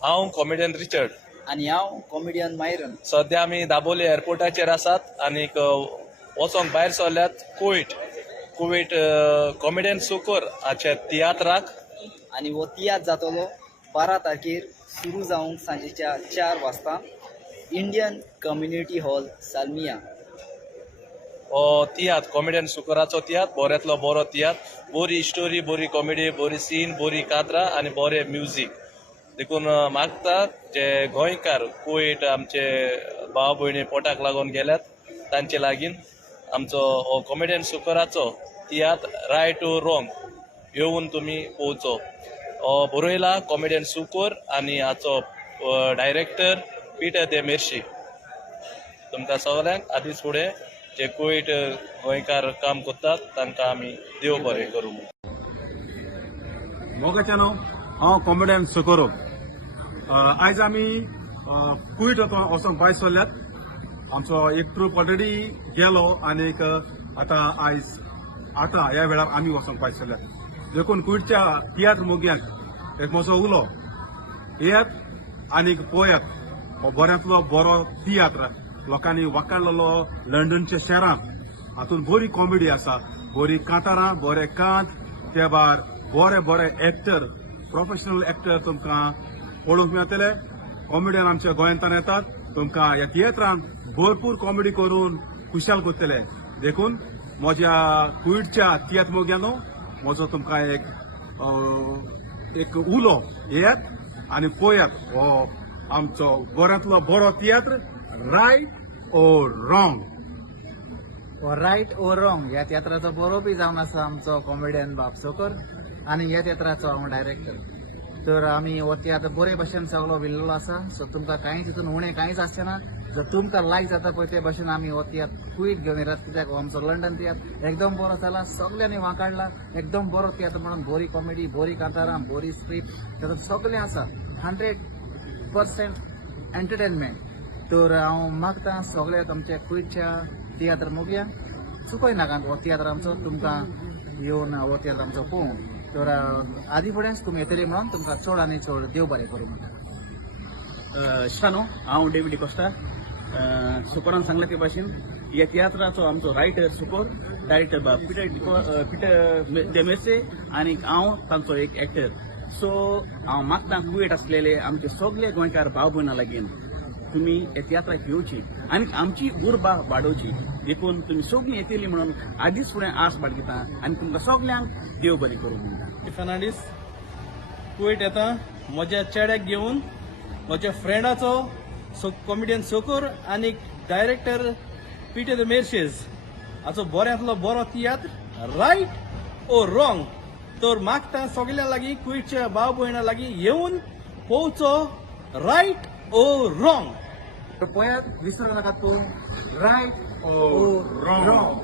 हांव comedian Richard. आणि हांव कॉमेडियन मायरन. सध्या आमी दाबोली एअरपोर्टाचेर आसात आनीक वचोंक भायर सरल्यात कुवेट कॉमेडियन सुकोर हाचे तियात्राक. आणि हो तियात्र जातलो 12 तारखेर सुरू जावंक सांजेच्या 4 वाजता इंडियन कम्युनिटी हॉल सालमिया. हो तियात्र कॉमेडियन सुकोराचो तियात्र बऱ्यांतलो बरो तियात्र. बरी स्टोरी, बरी कॉमेडी, बरी सीन, बरी कातरां आनी बरें म्युझीक. देखून मागता जे गोंयकार कुवेट आमचे भाव भयणी पोटाक लागून गेल्यात तांचे लागीं आमचो हो कॉमेडियन सुकोराचो तियात्र रायट ओ रॉंग येवन तुमी पळोवचो. हो बरयला कॉमेडियन सुकोर आनी हाचो डायरेक्टर पिटर दे मेर्शी. तुमकां सगळ्यांक आदींच फुडें जे कुवेट गोंयकार काम करतात तांकां आमी देव बरें करूं. मोगाचें नांव हांव कॉमेडियन सुकोरो. आयज आमी कुवेट वचोंक भायर सरल्यात. आमचो एक ट्रूप ऑलरेडी गेलो आनीक आतां आयज 8 ह्या वेळार आमी वचोंक भायर सरल्यात. देखून कुवेटच्या तियात्र मोग्यांक एक म्हजो उलो येयात आनीक पळयात हो बऱ्यांतलो बरो तियात्र लोकांनी वाखाणलेलो लंडनच्या शहरांत. हातूंत बरी कॉमेडी आसा, बरी कांतारां, बरे कांत, ते भायर बरे बरे एक्टर, प्रोफेशनल एक्टर तुमकां पळोवंक मेळटले. कॉमेडियन आमच्या गोंयांत येतात. तुमकां ह्या तियात्रांत भरपूर कॉमेडी करून खुशाल करतले. देखून म्हज्या कुवेटच्या तियात्र मोग्यांनो म्हजो तुमकां एक उलो येयात आनी पळयात हो आमचो बऱ्यांतलो बरो तियात्र रायट ओ रॉंग. रायट ओ रॉंग ह्या तियात्राचो बरोवपी जावन आसा आमचो कॉमेडियन बाब सुकोर आनी ह्या तियात्राचो हांव डायरेक्टर. तर आमी हो तियात्र बरे भशेन सगळो विल्लेलो आसा. सो तुमकां कांयच हितून उणें कांयच आसचें ना. जर तुमकां लायक जाता पळय ते भशेन आमी हो तियात्र कुवेट घेवन येतात. कित्याक हो आमचो लंडन तियात्र एकदम बरो जाला, सगल्यांनी वाखाडला. एकदम बरो तियात्र म्हणून बरी कॉमेडी, बरी कांतारां, बरी स्क्रिप्ट तातूंत सगळें आसा. 100% एंटरटेनमेंट. तर हांव मागता सगळे आमच्या कुवेटच्या तियात्र मोग्यांक चुकय नाकात हो तियात्र आमचो. तुमकां येवन हो तियात्र आमचो पळोवंक. तर आदी फुडेंच तुमी येतली म्हणून तुमकां चड आनी चड देव बरें करूं म्हणटा. शानो हांव डेविड डिकोस्टा. सुकोरान सांगला ते भाशेन ह्या तियात्राचो आमचो रायटर सुकोर, डायरेक्टर पिटर दे मेर्से आनी हांव तांचो एक एक्टर. सो हांव मागता कुवेट आसलेले आमचे सगळे गोंयकार भाव भयणां लागीं तुमी हे तियात्राक येवची आनी आमची उर्बा वाडोवची. देखून तुमी सगळीं येतली म्हणून आदींच फुडें आस बाळगिता आनी तुमकां सगल्यांक देव बरें करूं म्हणटा. फर्नांडीस कुवेट येता म्हज्या चेड्याक घेवन, म्हज्या फ्रेंडाचो कॉमेडियन सुकोर आनी डायरेक्टर पिटर द मेर्शेस हाचो बऱ्यांतलो बरो तियात्र रायट ओ रॉंग. तर मागता सगळ्यां लागीं कुवेटच्या भाव भयणां लागीं येवन पळोवचो रायट ओ रॉंग. तर पळयात विसरूं नाकात तूं रायट ओ रॉंग.